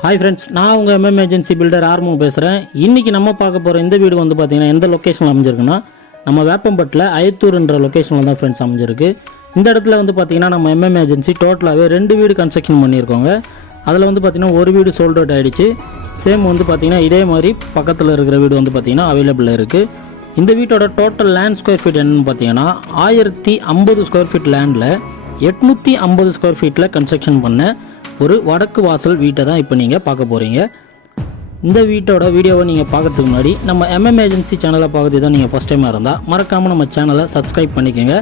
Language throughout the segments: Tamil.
ஹாய் ஃப்ரெண்ட்ஸ், நான் உங்கள் எம்எம் பில்டர் ஆர்மூ பேசுகிறேன். இன்றைக்கி நம்ம பார்க்க போகிற இந்த வீடு வந்து பார்த்திங்கன்னா எந்த லொக்கேஷனில் அமைஞ்சிருக்குன்னா நம்ம வேப்பம்பட்டில் அயத்தூர்ன்ற லொக்கேஷனில் தான் ஃப்ரெண்ட்ஸ் அமைஞ்சிருக்கு. இந்த இடத்துல வந்து பார்த்திங்கன்னா நம்ம எம்எம் ஏஜென்சி டோட்டலாகவே 2 வீடு கன்ஸ்ட்ரக்ஷன் பண்ணியிருக்கோங்க. அதில் வந்து பார்த்திங்கன்னா ஒரு வீடு சோல்ட் அவுட் ஆகிடுச்சு. சேம் வந்து பார்த்திங்கன்னா இதே மாதிரி பக்கத்தில் இருக்கிற வீடு வந்து பார்த்திங்கன்னா அவைலபிளாக இருக்குது. இந்த வீட்டோட டோட்டல் லேண்ட் ஸ்கொயர் ஃபீட் என்னென்னு பார்த்தீங்கன்னா 1050 ஸ்கொயர் ஃபீட் லேண்டில் 850 ஸ்கொயர் ஃபீட்டில் கன்ஸ்ட்ரக்ஷன் பண்ண ஒரு வடக்கு வாசல் வீட்டை தான் இப்போ நீங்கள் பார்க்க போகிறீங்க. இந்த வீட்டோட வீடியோவை நீங்கள் பார்க்கறதுக்கு முன்னாடி நம்ம எம்எம் ஏஜென்சி சேனலை பார்க்கறது தான் நீங்கள் ஃபஸ்ட் டைமாக இருந்தால் மறக்காமல் நம்ம சேனலை சப்ஸ்கிரைப் பண்ணிக்கோங்க.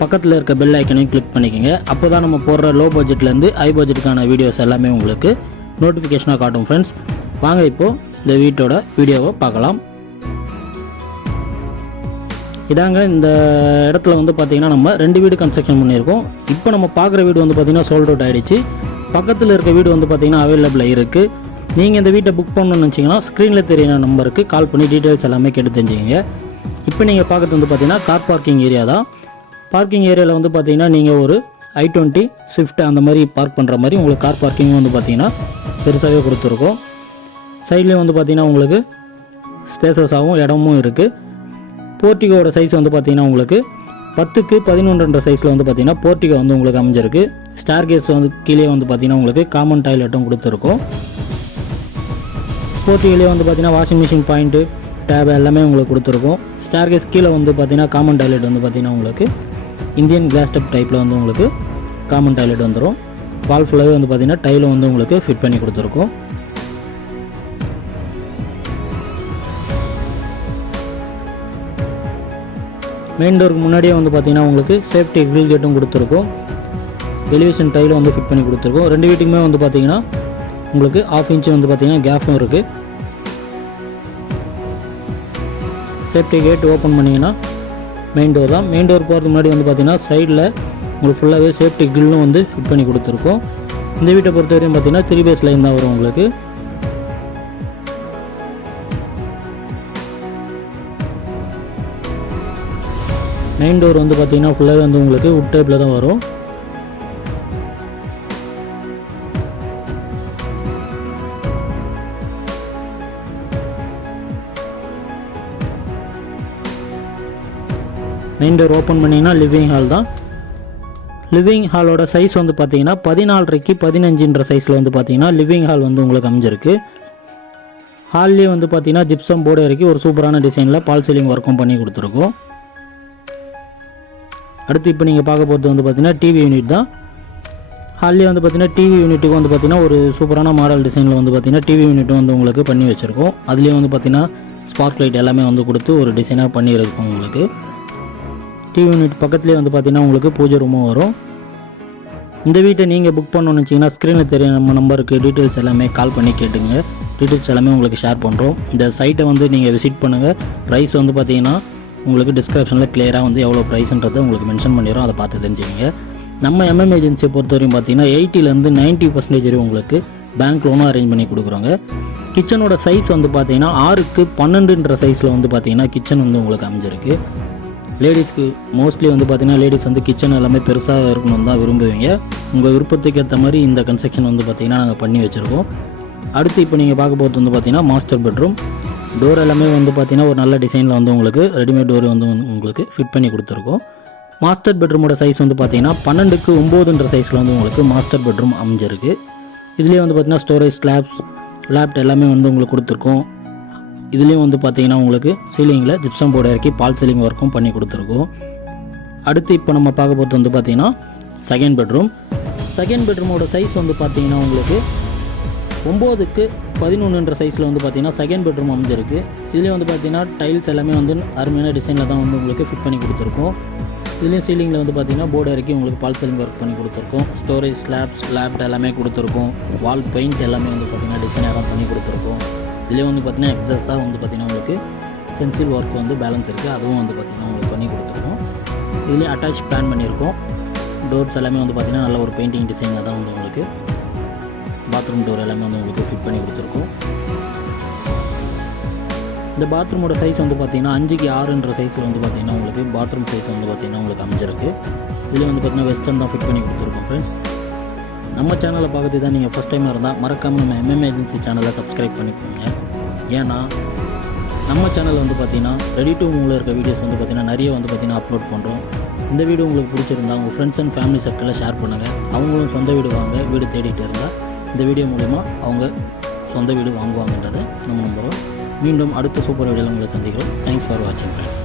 பக்கத்தில் இருக்க பெல் ஐக்கனையும் கிளிக் பண்ணிக்கோங்க. அப்போ தான் நம்ம போடுற லோ பட்ஜெட்லேருந்து ஹை பட்ஜெட்டுக்கான வீடியோஸ் எல்லாமே உங்களுக்கு நோட்டிஃபிகேஷனாக காட்டும். ஃப்ரெண்ட்ஸ், வாங்க இப்போது இந்த வீட்டோட வீடியோவை பார்க்கலாம். இதாங்க இந்த இடத்துல வந்து பார்த்திங்கன்னா நம்ம 2 வீடு கன்ஸ்ட்ரக்ஷன் பண்ணியிருக்கோம். இப்போ நம்ம பார்க்குற வீடு வந்து பார்த்திங்கன்னா சோல்ட் அவுட் ஆகிடுச்சு. பக்கத்தில் இருக்க வீடு வந்து பார்த்திங்கன்னா அவைலபிளாக இருக்குது. நீங்கள் இந்த வீட்டை புக் பண்ணணும்னு நினச்சிங்கன்னா ஸ்க்ரீனில் தெரியிற நம்பருக்கு கால் பண்ணி டீட்டெயில்ஸ் எல்லாமே கேட்டு தெரிஞ்சுக்கிங்க. இப்போ நீங்கள் பார்க்குறது வந்து பார்த்திங்கன்னா கார் பார்க்கிங் ஏரியா தான். பார்க்கிங் ஏரியாவில் வந்து பார்த்திங்கன்னா நீங்கள் ஒரு i20 ஸ்விஃப்ட் அந்த மாதிரி பார்க் பண்ணுற மாதிரி உங்களுக்கு கார் பார்க்கிங் வந்து பார்த்திங்கன்னா பெருசாகவே கொடுத்துருக்கோம். சைட்லேயும் வந்து பார்த்திங்கன்னா உங்களுக்கு ஸ்பேசஸாகவும் இடமும் இருக்குது. போர்ட்டிகோட சைஸ் வந்து பார்த்திங்கன்னா உங்களுக்கு 10க்கு 11 சைஸில் வந்து பார்த்திங்கன்னா போர்ட்டிகோ வந்து உங்களுக்கு அமைஞ்சிருக்கு. ஸ்டார் கேஸ் வந்து கீழே வந்து பார்த்திங்கன்னா உங்களுக்கு காமன் டாய்லெட்டும் கொடுத்துருக்கோம். போர்ட்டிகோலேயே வந்து பார்த்திங்கன்னா வாஷிங் மிஷின் பாயிண்ட்டு டேப் எல்லாமே உங்களுக்கு கொடுத்துருக்கோம். ஸ்டார் கேஸ் கீழே வந்து பார்த்திங்கன்னா காமன் டாய்லெட் வந்து பார்த்திங்கன்னா உங்களுக்கு இந்தியன் கிளாஸ் டப் டைப்பில் வந்து உங்களுக்கு காமன் டாய்லெட் வந்துடும். வால் ஃபுல்லாகவே வந்து பார்த்திங்கன்னா டைலும் வந்து உங்களுக்கு ஃபிட் பண்ணி கொடுத்துருக்கோம். மெயின் டோருக்கு முன்னாடியே வந்து பார்த்திங்கன்னா உங்களுக்கு சேஃப்டி கிரில் கேட்டும் கொடுத்துருக்கோம். எலிவேஷன் டைலும் வந்து ஃபிட் பண்ணி கொடுத்துருக்கோம். 2 வீட்டுக்குமே வந்து பார்த்திங்கன்னா உங்களுக்கு 1/2 இன்ச்சு வந்து பார்த்திங்கன்னா கேப்பும் இருக்குது. சேஃப்டி கேட் ஓப்பன் பண்ணிங்கன்னா மெயின் டோர் தான். மெயின் டோர் போகிறதுக்கு முன்னாடி வந்து பார்த்திங்கன்னா சைடில் உங்களுக்கு ஃபுல்லாகவே சேஃப்டி கிரில்லும் வந்து ஃபிட் பண்ணி கொடுத்துருக்கோம். இந்த வீட்டை பொறுத்த வரையும் பார்த்திங்கன்னா 3 பேஸ் லைன் தான் வரும் உங்களுக்கு. மெயின் டோர் வந்து பார்த்திங்கன்னா ஃபுல்லாகவே வந்து உங்களுக்கு வுட் டைப்பில் தான் வரும். மெயின் டோர் ஓப்பன் பண்ணிங்கன்னா லிவிங் ஹால் தான். லிவிங் ஹாலோட சைஸ் வந்து பார்த்திங்கன்னா 14.5க்கு 15 சைஸில் வந்து பார்த்திங்கன்னா லிவிங் ஹால் வந்து உங்களுக்கு அமைஞ்சிருக்கு. ஹால்லேயே வந்து பார்த்திங்கன்னா ஜிப்சம் போர்டு இறக்கி ஒரு சூப்பரான டிசைனில் பால் சீலிங் ஒர்க்கும் பண்ணி கொடுத்துருக்கோம். அடுத்து இப்போ நீங்கள் பார்க்க போகிறது வந்து பார்த்திங்கன்னா டிவி யூனிட் தான். ஹால்லேயே வந்து பார்த்திங்கன்னா டிவி யூனிட்டுக்கு வந்து பார்த்திங்கன்னா ஒரு சூப்பரான மாடல் டிசைனில் வந்து பார்த்திங்கன்னா டிவி யூனிட்டும் வந்து உங்களுக்கு பண்ணி வச்சுருக்கோம். அதுலேயே வந்து பார்த்திங்கன்னா ஸ்பார்க் லைட் எல்லாமே வந்து கொடுத்து ஒரு டிசைனாக பண்ணியிருக்கோம் உங்களுக்கு. டிவி யூனிட் பக்கத்துலேயே வந்து பார்த்திங்கன்னா உங்களுக்கு பூஜை ரூமும் வரும். இந்த வீட்டை நீங்கள் புக் பண்ணணும்னு வச்சிங்கன்னா ஸ்க்ரீனில் தெரிய நம்ம நம்பருக்கு டீட்டெயில்ஸ் எல்லாமே கால் பண்ணி கேட்டுங்க. டீட்டெயில்ஸ் எல்லாமே உங்களுக்கு ஷேர் பண்ணுறோம். இந்த சைட்டை வந்து நீங்கள் விசிட் பண்ணுங்கள். ப்ரைஸ் வந்து பார்த்திங்கன்னா உங்களுக்கு டிஸ்கிரிப்ஷனில் கிளியராக வந்து எவ்வளோ ப்ரைஸ்ன்றதை உங்களுக்கு மென்ஷன் பண்ணிடுறோம். அதை பார்த்து தெரிஞ்சுக்கிங்க. நம்ம எம்எம் ஏஜென்சியை பொறுத்தவரையும் பார்த்திங்கன்னா 80லேருந்து 90% உங்களுக்கு பேங்க் லோனும் அரேஞ்ச் பண்ணி கொடுக்குறோங்க. கிச்சனோட சைஸ் வந்து பார்த்திங்கன்னா 6க்கு 12 சைஸில் வந்து பார்த்திங்கன்னா கிச்சன் வந்து உங்களுக்கு அமைஞ்சிருக்கு. லேடிஸ்க்கு மோஸ்ட்லி வந்து பார்த்திங்கன்னா லேடிஸ் வந்து கிச்சன் எல்லாமே பெருசாக இருக்கணும்னு தான் விரும்புவீங்க. உங்கள் விருப்பத்துக்கு ஏற்ற மாதிரி இந்த கன்ஸ்ட்ரக்ஷன் வந்து பார்த்திங்கன்னா நாங்கள் பண்ணி வச்சுருக்கோம். அடுத்து இப்போ நீங்கள் பார்க்க போகிறது வந்து பார்த்திங்கன்னா மாஸ்டர் பெட்ரூம். டோர் எல்லாமே வந்து பார்த்திங்கன்னா ஒரு நல்ல டிசைனில் வந்து உங்களுக்கு ரெடிமேட் டோர் வந்து உங்களுக்கு ஃபிட் பண்ணி கொடுத்துருக்கோம். மாஸ்டர் பெட்ரூமோட சைஸ் வந்து பார்த்திங்கன்னா 12க்கு 9 சைஸில் வந்து உங்களுக்கு மாஸ்டர் பெட்ரூம் அமைஞ்சிருக்கு. இதுலேயே வந்து பார்த்திங்கன்னா ஸ்டோரேஜ் ஸ்லாப்ஸ் லேப்ட் எல்லாமே வந்து உங்களுக்கு கொடுத்துருக்கோம். இதுலேயும் வந்து பார்த்திங்கன்னா உங்களுக்கு சீலிங்கில் ஜிப்சம் போர்டு இறக்கி பால் சீலிங் ஒர்க்கும் பண்ணி கொடுத்துருக்கோம். அடுத்து இப்போ நம்ம பார்க்க போகிறது வந்து பார்த்திங்கன்னா செகண்ட் பெட்ரூம். செகண்ட் பெட்ரூமோட சைஸ் வந்து பார்த்திங்கன்னா உங்களுக்கு 9க்கு 11 சைஸில் வந்து பார்த்திங்கன்னா செகண்ட் பெட்ரூம் அமைஞ்சிருக்கு. இதுலேயே வந்து பார்த்திங்கன்னா டைல்ஸ் எல்லாமே வந்து அருமையான டிசைனில் தான் வந்து உங்களுக்கு ஃபிட் பண்ணி கொடுத்துருக்கோம். இதுலேயும் சீலிங்கில் வந்து பார்த்திங்கன்னா போர்டு இறக்கி உங்களுக்கு பால் சீலிங் ஒர்க் பண்ணி கொடுத்துருக்கோம். ஸ்டோரேஜ் ஸ்லாப்ஸ் லேப்ட் எல்லாமே கொடுத்துருக்கோம். வால் பெயிண்ட் எல்லாமே வந்து பார்த்திங்கன்னா டிசைனாக தான் பண்ணி கொடுத்துருக்கோம். இதுலேயே வந்து பார்த்திங்கன்னா எக்ஸாஸ்ட்டாக வந்து பார்த்திங்கன்னா உங்களுக்கு சென்சில் ஒர்க் வந்து பேலன்ஸ் இருக்குது. அதுவும் வந்து பார்த்திங்கன்னா உங்களுக்கு பண்ணி கொடுத்துருக்கோம். இதுலேயும் அட்டாச் பிளான் பண்ணியிருக்கோம். டோர்ஸ் எல்லாமே வந்து பார்த்திங்கன்னா நல்ல ஒரு பெயிண்டிங் டிசைனில் தான் வந்து உங்களுக்கு பாத்ரூம் டோர் எல்லாமே வந்து உங்களுக்கு ஃபிட் பண்ணி கொடுத்துருக்கோம். இந்த பாத்ரூமோட சைஸ் வந்து பார்த்திங்கன்னா 5க்கு 6 சைஸில் வந்து பார்த்திங்கன்னா உங்களுக்கு பாத்ரூம் சைஸ் வந்து பார்த்திங்கன்னா உங்களுக்கு அமைஞ்சிருக்கு. இதில் வந்து பார்த்திங்கன்னா வெஸ்டர்ன் தான் ஃபிட் பண்ணி கொடுத்துருக்கோம் ஃப்ரெண்ட்ஸ். நம்ம சேனலை பார்க்குறது தான் நீங்கள் ஃபஸ்ட் டைமாக இருந்தால் மறக்காமல் நம்ம எம்எம் ஏஜென்சி சேனலை சப்ஸ்கிரைப் பண்ணிக்கோங்க. ஏன்னா நம்ம சேனல் வந்து பார்த்திங்கன்னா ரெடி டு மூவில் இருக்க வீடியோஸ் வந்து பார்த்திங்கன்னா நிறைய வந்து பார்த்திங்கன்னா அப்லோட் பண்ணுறோம். இந்த வீடியோ உங்களுக்கு பிடிச்சிருந்தா உங்கள் ஃப்ரெண்ட்ஸ் அண்ட் ஃபேமிலி சர்க்கிளில் ஷேர் பண்ணுங்கள். அவங்களும் சொந்த வீடு வீடு தேடிட்டு இருந்தால் இந்த வீடியோ மூலிமா அவங்க சொந்த வீடு வாங்குவாங்கன்றதை நம்ம நம்புகிறோம். மீண்டும் அடுத்த சூப்பர் வீடியோவில் உங்களை சந்திக்கிறோம். தேங்க்ஸ் ஃபார் வாட்சிங் ஃப்ரெண்ட்ஸ்.